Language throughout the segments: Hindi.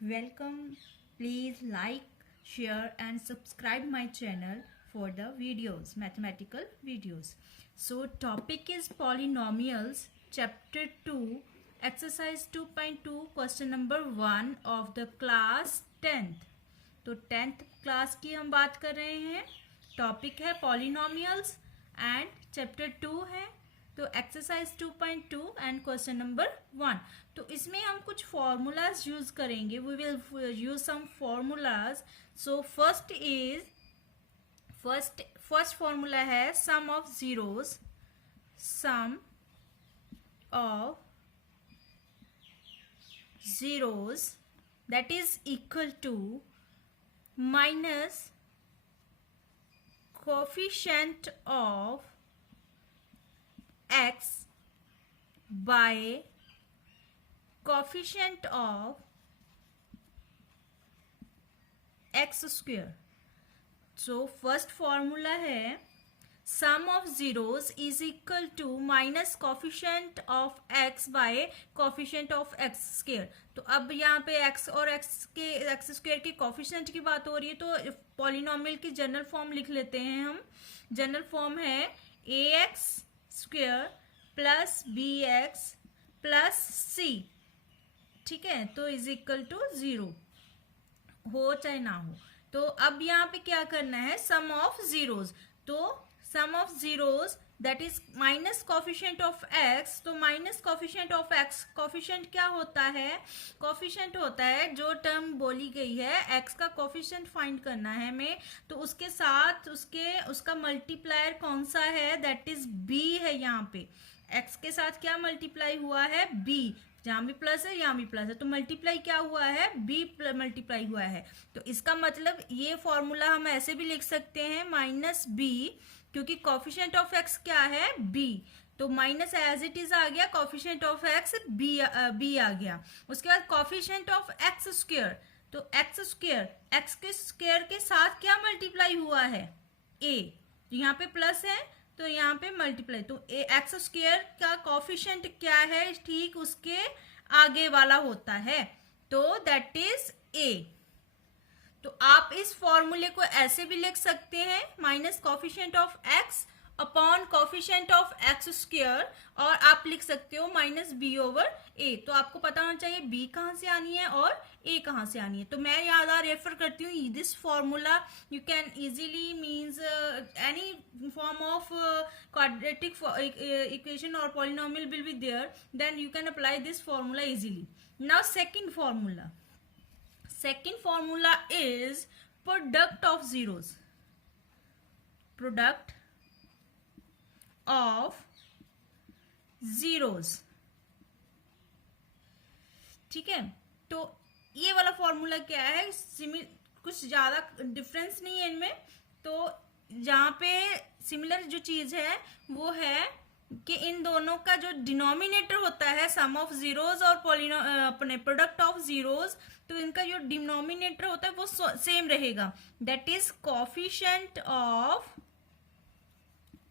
Welcome. Please like, share, and subscribe my channel for the videos, mathematical videos. So topic is polynomials, chapter 2, exercise 2.2, question number 1 of the class 10th. तो 10th क्लास की हम बात कर रहे हैं. टॉपिक है पॉलिनोमियल्स एंड चैप्टर 2 है. तो एक्सरसाइज 2.2 एंड क्वेश्चन नंबर 1. तो इसमें हम कुछ फॉर्मूलाज यूज करेंगे. We will use some formulas. So first formula है sum of zeros. Sum of zeros that is equal to minus coefficient of x by coefficient of x square. So first formula है sum of zeros is equal to minus coefficient of x by coefficient of x square. तो अब यहाँ पे x और x square के coefficient की बात हो रही है. तो पॉलिनोमियल की जनरल फॉर्म लिख लेते हैं हम. जनरल फॉर्म है ax square plus bx plus c. ठीक है, तो इज इक्वल टू 0 हो चाहे ना हो. तो अब यहाँ पे क्या करना है, सम ऑफ जीरोज. तो sum of zeros that is minus coefficient of x. तो minus coefficient of x, coefficient क्या होता है? कॉफिशिएंट होता है जो टर्म बोली गई है, एक्स का कॉफिशिएंट फाइंड करना है हमें. तो उसके साथ उसका मल्टीप्लायर कौन सा है? दैट इज बी है. यहाँ पे एक्स के साथ क्या मल्टीप्लाई हुआ है? बी. जहाँ भी प्लस है यहाँ भी प्लस है, तो मल्टीप्लाई क्या हुआ है? बी मल्टीप्लाई हुआ है. तो इसका मतलब ये फॉर्मूला हम ऐसे भी लिख सकते हैं माइनस बी, क्योंकि कॉफिशिएंट ऑफ एक्स क्या है? बी. तो माइनस एज इट इज आ गया, कॉफिशिएंट ऑफ एक्स बी आ गया. उसके बाद कॉफिशिएंट ऑफ एक्स स्क्वायर. तो एक्स के स्क्वायर के साथ क्या मल्टीप्लाई हुआ है? ए. यहाँ पे प्लस है तो यहाँ पे मल्टीप्लाई. तो एक्स स्क्वायर का कॉफिशिएंट क्या है? ठीक उसके आगे वाला होता है, तो दैट इज ए. तो आप इस फॉर्मूले को ऐसे भी लिख सकते हैं, minus coefficient of x upon coefficient of x square, और आप लिख सकते हो माइनस बी ओवर ए. तो आपको पता होना चाहिए बी कहाँ से आनी है और ए कहाँ से आनी है. तो मैं यहाँ रेफर करती हूँ this formula. You can easily means any form of quadratic equation और polynomial will be there, then you can apply this formula easily. Now second formula. Second formula is product of zeros. Product of zeros. ठीक है, तो ये वाला फॉर्मूला क्या है? कुछ ज्यादा डिफरेंस नहीं है इनमें. तो जहाँ पे सिमिलर जो चीज है वो है कि इन दोनों का जो डिनोमिनेटर होता है सम ऑफ जीरोज और अपने प्रोडक्ट ऑफ जीरोज, तो इनका जो डिनोमिनेटर होता है वो सेम रहेगा. That is coefficient of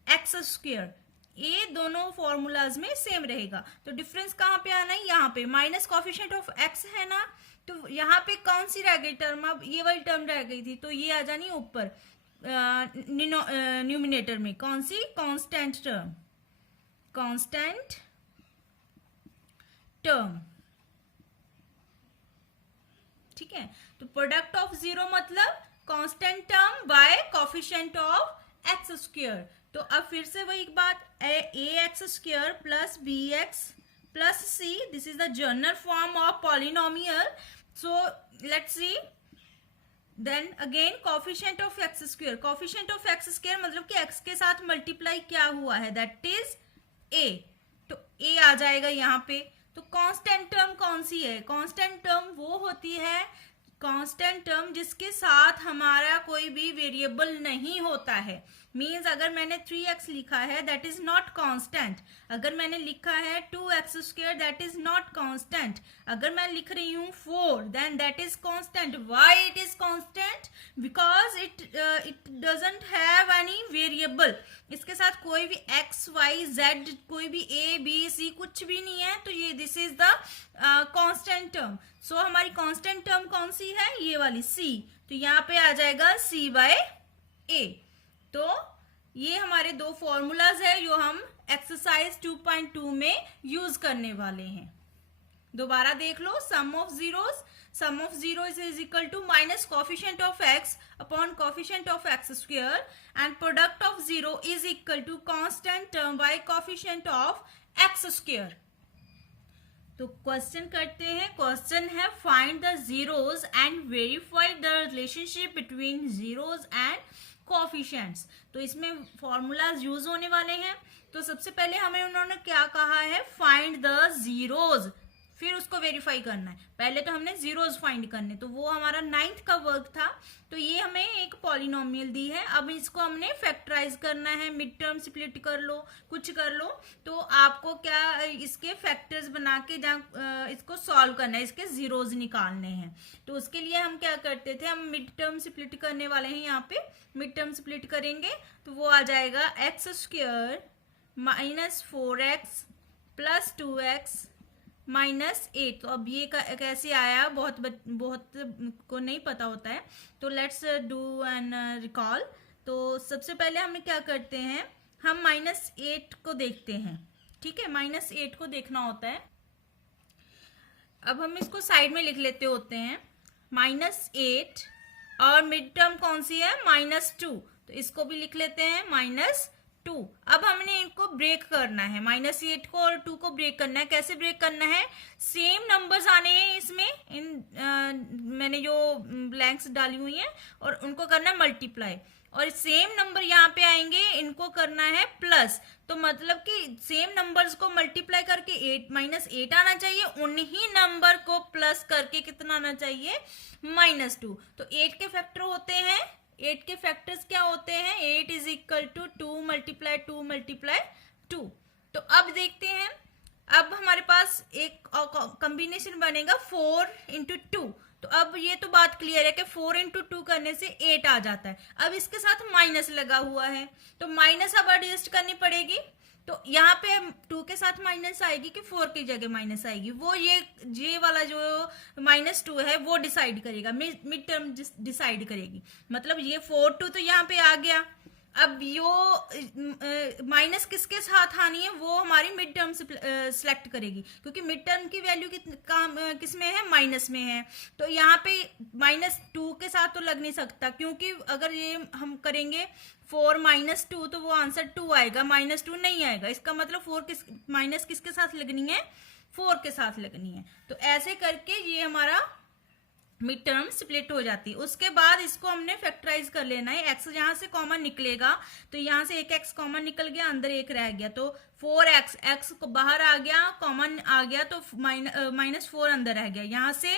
x square. ये दोनों फॉर्मूलाज में सेम रहेगा. तो डिफरेंस कहाँ पे आना है? यहाँ पे माइनस कॉफिशिएंट ऑफ एक्स है ना, तो यहाँ पे कौन सी रह गई टर्म? अब ये वाली टर्म रह गई थी, तो ये आ जानी ऊपर न्यूमिनेटर में. कौन सी? Constant term. Constant term. ठीक है, तो प्रोडक्ट ऑफ जीरो मतलब constant term by coefficient of x square. तो अब फिर से वही बात, a x square plus b x plus c. This is the general form of polynomial. So let's see. Then again coefficient of x square. Coefficient of x square मतलब कि एक्स के साथ मल्टीप्लाई क्या हुआ है? That is a. तो ए आ जाएगा यहाँ पे. तो कांस्टेंट टर्म कौन सी है? कांस्टेंट टर्म वो होती है, कांस्टेंट टर्म जिसके साथ हमारा कोई भी वेरिएबल नहीं होता है. मीन्स अगर मैंने 3x लिखा है दैट इज नॉट कांस्टेंट. अगर मैंने लिखा है 2x square that is not constant. अगर मैं लिख रही हूँ 4 then that is constant. Why it is constant? Because it doesn't have any variable, इसके साथ कोई भी एक्स वाई जेड, कोई भी ए बी सी कुछ भी नहीं है, तो ये this is the constant term. So हमारी कांस्टेंट टर्म कौन सी है, ये वाली सी, तो यहाँ पे आ जाएगा सी बाय ए। तो ये हमारे दो फॉर्मूलाज है जो हम एक्सरसाइज 2.2 में यूज करने वाले हैं। दोबारा देख लो, sum of zeros is equal to minus coefficient of x upon coefficient of x square, and product of zero is equal to constant term by coefficient of x square. तो क्वेश्चन करते हैं। क्वेश्चन है find the zeros and verify the relationship between zeros and coefficients. तो इसमें फॉर्मूलाज यूज होने वाले हैं। तो सबसे पहले हमें उन्होंने क्या कहा है, फाइंड द जीरोज, फिर उसको वेरीफाई करना है। पहले तो हमने जीरोज फाइंड करने, तो वो हमारा 9th का वर्क था। तो ये हमें एक पॉलिनोमियल दी है, अब इसको हमने फैक्टराइज करना है, मिड टर्म स्प्लिट कर लो, कुछ कर लो, तो आपको क्या इसके फैक्टर्स बना के इसको सॉल्व करना है, इसके जीरोज निकालने हैं। तो उसके लिए हम क्या करते थे, हम मिड टर्म स्प्लिट करने वाले हैं। यहाँ पे मिड टर्म स्प्लिट करेंगे तो वो आ जाएगा x square minus 4x plus 2x minus 8। तो अब ये कैसे आया, बहुत को नहीं पता होता है, तो लेट्स डू एन रिकॉल। तो सबसे पहले हमें क्या करते हैं, हम -8 को देखते हैं, ठीक है, -8 को देखना होता है। अब हम इसको साइड में लिख लेते होते हैं, -8 और मिड टर्म कौन सी है, -2, तो इसको भी लिख लेते हैं -2। अब हमने इनको ब्रेक करना है, -8 को और 2 को ब्रेक करना है। कैसे ब्रेक करना है, सेम नंबर्स आने हैं इसमें, मैंने जो ब्लैंक्स डाली हुई हैं, और उनको करना है मल्टीप्लाई, और सेम नंबर यहाँ पे आएंगे, इनको करना है प्लस। तो मतलब कि सेम नंबर्स को मल्टीप्लाई करके -8 आना चाहिए, उन्हीं नंबर को प्लस करके कितना आना चाहिए, -2। तो 8 के फैक्टर होते हैं, 8 के फैक्टर्स क्या होते हैं, 8 is equal to 2 multiply 2 multiply 2। तो अब देखते हैं, अब हमारे पास एक कॉम्बिनेशन बनेगा 4 इंटू 2। तो अब ये तो बात क्लियर है कि 4 इंटू 2 करने से 8 आ जाता है। अब इसके साथ माइनस लगा हुआ है, तो माइनस अब एडजस्ट करनी पड़ेगी। तो यहाँ पे 2 के साथ माइनस आएगी कि 4 की जगह माइनस आएगी, वो ये वाला जो -2 है वो डिसाइड करेगा, मिड टर्म डिसाइड करेगी। मतलब ये 4 2 तो यहाँ पे आ गया। अब यो माइनस किसके साथ आनी है, वो हमारी मिड टर्म सिलेक्ट करेगी, क्योंकि मिड टर्म की वैल्यू किस में है, माइनस में है। तो यहाँ पे -2 के साथ तो लग नहीं सकता, क्योंकि अगर ये हम करेंगे 4 - 2 तो वो आंसर 2 आएगा, -2 नहीं आएगा। इसका मतलब 4 माइनस किसके साथ लगनी है, 4 के साथ लगनी है। तो ऐसे करके ये हमारा मिड टर्म स्प्लिट हो जाती है। उसके बाद इसको हमने फैक्टराइज कर लेना है। एक्स यहाँ से कॉमन निकलेगा, तो यहाँ से एक एक्स कॉमन निकल गया, अंदर एक रह गया, तो 4x, एक्स को बाहर आ गया, कॉमन आ गया, तो -4 अंदर रह गया। यहाँ से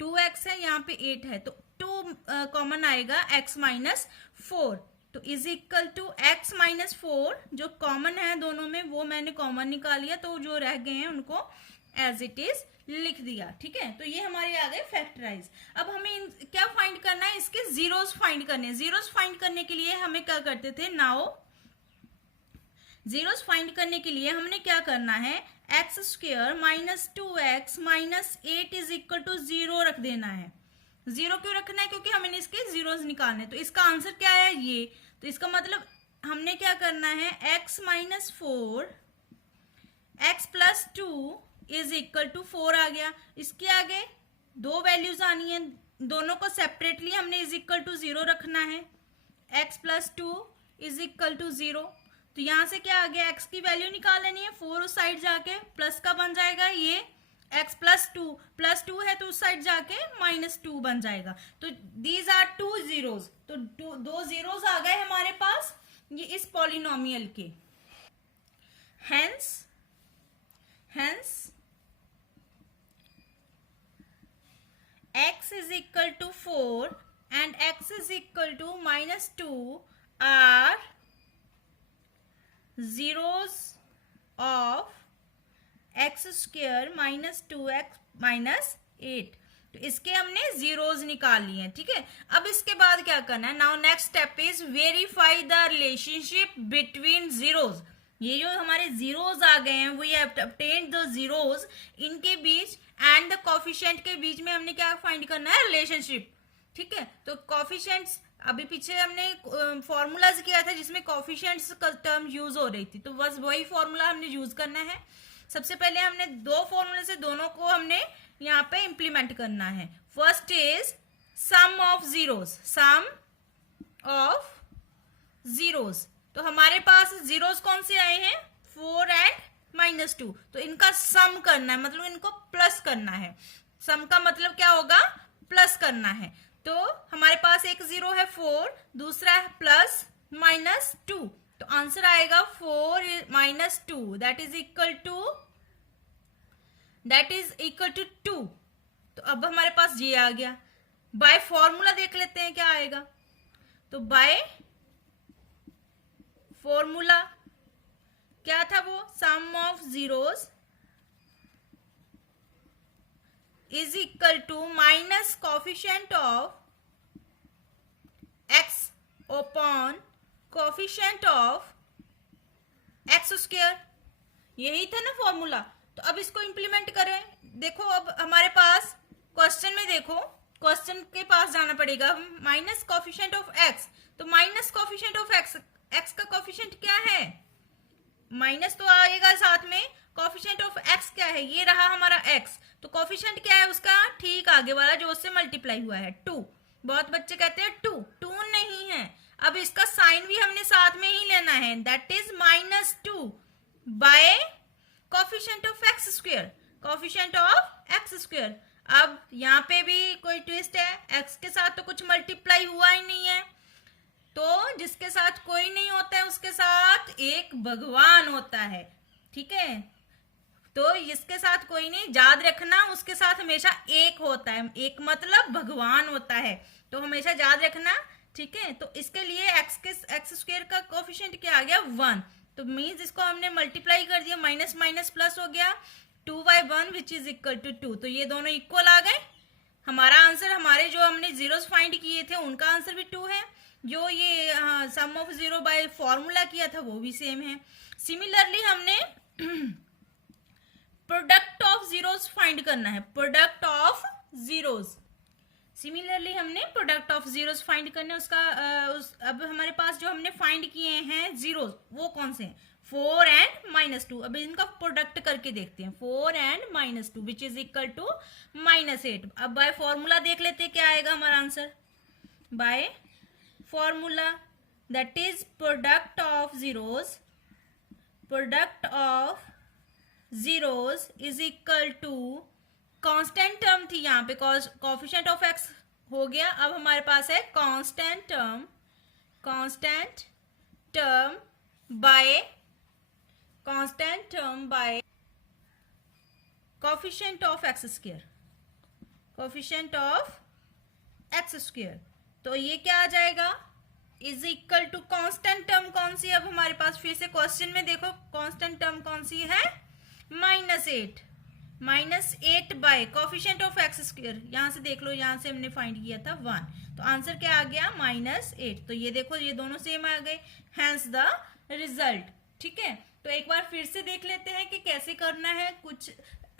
2x है, यहाँ पे 8 है, तो 2 कॉमन आएगा, x -4। तो इज इक्वल टू x -4, जो कॉमन है दोनों में वो मैंने कॉमन निकाल लिया, तो जो रह गए हैं उनको एज इट इज लिख दिया, ठीक है। तो ये हमारे आ गए फैक्टराइज। अब हमें क्या फाइंड करना है, इसके जीरोस फाइंड करने हैं। जीरोस फाइंड करने के लिए हमें क्या करते थे, नाउ जीरोस फाइंड करने के लिए हमने क्या करना है, x square -2x -8 is equal to 0 रख देना है। 0 क्यों रखना है, क्योंकि हमें इसके जीरोस निकालने। तो इसका आंसर क्या है, ये। तो इसका मतलब हमने क्या करना है, x -4 x + 2 is equal to 4 आ गया। इसके आगे 2 वैल्यूज आनी है, दोनों को सेपरेटली हमने इज इक्वल टू 0 रखना है। x + 2 is equal to 0। तो यहां से क्या आ गया, x की वैल्यू निकाल लेनी है, 4 उस साइड जाके प्लस का बन जाएगा, ये x + 2 है तो उस साइड जाके -2 बन जाएगा। तो दीज आर 2 जीरोज, तो 2 जीरोज आ गए हमारे पास ये इस पॉलिनोमियल के। Hence x is equal to 4 and x is equal to -2 are zeros of x square -2x -8। तो इसके हमने जीरोज निकाल लिए हैं, ठीक है। अब इसके बाद क्या करना है, now next step is verify the relationship between zeros. ये जो हमारे जीरोज आ गए हैं, we have obtained the zeros, इनके बीच एंड द कोफिशिएंट के बीच में हमने क्या फाइंड करना है, रिलेशनशिप, ठीक है। तो कोफिशिएंट्स अभी पीछे हमने फॉर्मूलाज किया था जिसमें कोफिशिएंट्स का टर्म यूज हो रही थी, तो बस वही फॉर्मूला हमने यूज करना है। सबसे पहले हमने दो फॉर्मूले से दोनों को हमने यहाँ पे इंप्लीमेंट करना है। First is sum of zeros, sum of zeros. तो हमारे पास जीरोस कौन से आए हैं, 4 एंड -2, तो इनका सम करना है, मतलब इनको प्लस करना है। सम का मतलब क्या होगा, प्लस करना है। तो हमारे पास एक जीरो है 4, दूसरा है प्लस -2, तो आंसर आएगा 4 -2 दैट इज इक्वल टू 2। तो अब हमारे पास ये आ गया। बाय फॉर्मूला देख लेते हैं क्या आएगा। तो बाय फॉर्मूला क्या था, वो sum of zeros is equal to minus coefficient of x upon coefficient of x square, यही था ना फॉर्मूला। तो अब इसको इंप्लीमेंट करें। देखो अब हमारे पास क्वेश्चन में, देखो क्वेश्चन के पास जाना पड़ेगा। माइनस कोफिशिएंट ऑफ x, तो माइनस कोफिशिएंट ऑफ x का कोफिशिएंट क्या है, माइनस तो आएगा साथ में। कोफिशिएंट ऑफ x क्या है, ये रहा हमारा x, तो कोफिशिएंट क्या है उसका, ठीक आगे वाला जो उससे मल्टीप्लाई हुआ है 2। बहुत बच्चे कहते हैं 2 नहीं है। अब इसका साइन भी हमने साथ में ही लेना है, that is -2 bye coefficient of x square, coefficient of x square. अब यहाँ पे भी कोई ट्विस्ट है, x के साथ तो कुछ मल्टीप्लाई हुआ ही नहीं है, तो जिसके साथ कोई नहीं होता है उसके साथ एक भगवान होता है, ठीक है। तो जिसके साथ कोई नहीं, याद रखना, उसके साथ हमेशा एक होता है, एक मतलब भगवान होता है, तो हमेशा याद रखना, ठीक है। तो इसके लिए एक्स स्क्वायर का कोफिशिएंट क्या आ गया, 1, तो मीन्स इसको हमने मल्टीप्लाई कर दिया, माइनस माइनस प्लस हो गया, 2/1 विच इज इक्वल टू 2, तो ये दोनों इक्वल आ गए। हमारा आंसर, हमारे जो हमने जीरोस फाइंड किए थे उनका आंसर भी 2 है, जो ये सम ऑफ जीरो बाय फॉर्मूला किया था वो भी सेम है। सिमिलरली हमने प्रोडक्ट ऑफ जीरोस फाइंड करना है, प्रोडक्ट ऑफ जीरोस। सिमिलरली हमने प्रोडक्ट ऑफ जीरोस फाइंड करना है, उसका अब हमारे पास जो हमने फाइंड किए हैं जीरोस वो कौन से हैं, 4 एंड -2। अब इनका प्रोडक्ट करके देखते हैं, 4 and -2 which is equal to -8। अब बाय फॉर्मूला देख लेते हैं क्या आएगा हमारा answer. By formula that is product of zeros, product of zeros is equal to, constant term थी यहाँ पे, कोफिशिएंट ऑफ x हो गया। अब हमारे पास है constant term by coefficient of x square, coefficient of x square. तो ये क्या आ जाएगा, is equal to constant term कौन सी है अब हमारे पास, फिर से क्वेश्चन में देखो कांस्टेंट टर्म कौन सी है, -8 bye coefficient of x square, यहां से देख लो, यहां से हमने फाइंड किया था 1, तो आंसर क्या आ गया -8। तो ये देखो ये दोनों सेम आ गए, हैंस द रिजल्ट, ठीक है। तो एक बार फिर से देख लेते हैं कि कैसे करना है, कुछ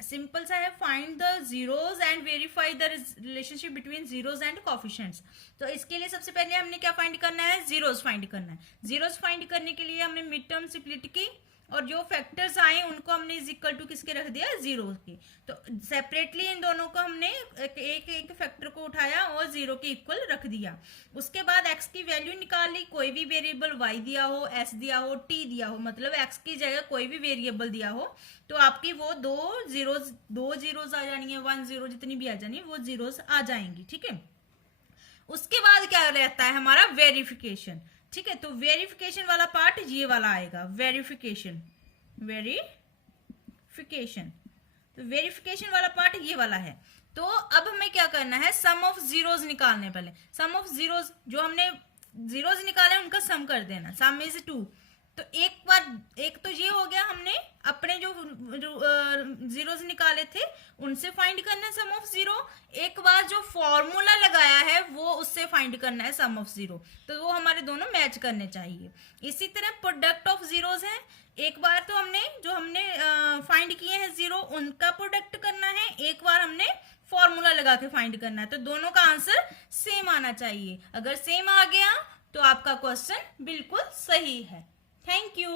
सिंपल सा है, find the zeros and verify the relationship between zeros and coefficients. तो इसके लिए सबसे पहले हमने क्या फाइंड करना है, जीरोस फाइंड करना है। जीरोस फाइंड करने के लिए हमने मिड टर्म स्प्लिट की, और जो फैक्टर्स आए उनको हमने इज इक्वल टू किसके रख दिया, जीरो की। तो सेपरेटली इन दोनों को हमने एक फैक्टर को उठाया और जीरो के इक्वल रख दिया। उसके बाद एक्स की वैल्यू निकाल ली, कोई भी वेरिएबल वाई दिया हो, एस दिया हो, टी दिया हो, मतलब एक्स की जगह कोई भी वेरिएबल दिया हो, तो आपकी वो दो जीरोज आ जानी है, 1 0 जितनी भी आ जानी है वो जीरोज आ जाएंगी, ठीक है। उसके बाद क्या रहता है हमारा, वेरिफिकेशन, ठीक है। तो वेरिफिकेशन वाला पार्ट ये वाला आएगा, वेरिफिकेशन। तो वेरिफिकेशन वाला पार्ट ये वाला है। तो अब हमें क्या करना है, सम ऑफ जीरोज निकालने, पहले सम ऑफ जीरोज, जो हमने जीरोज निकाले उनका सम कर देना। सम इज 2, तो एक तो ये हो गया, हमने अपने जो जीरोस निकाले थे उनसे फाइंड करना है सम ऑफ जीरो। एक बार जो फॉर्मूला लगाया है वो उससे फाइंड करना है सम ऑफ जीरो, तो वो हमारे दोनों मैच करने चाहिए। इसी तरह प्रोडक्ट ऑफ जीरोस है, एक बार तो हमने फाइंड किए हैं जीरो उनका प्रोडक्ट करना है, एक बार हमने फॉर्मूला लगा के फाइंड करना है, तो दोनों का आंसर सेम आना चाहिए। अगर सेम आ गया तो आपका क्वेश्चन बिल्कुल सही है। Thank you.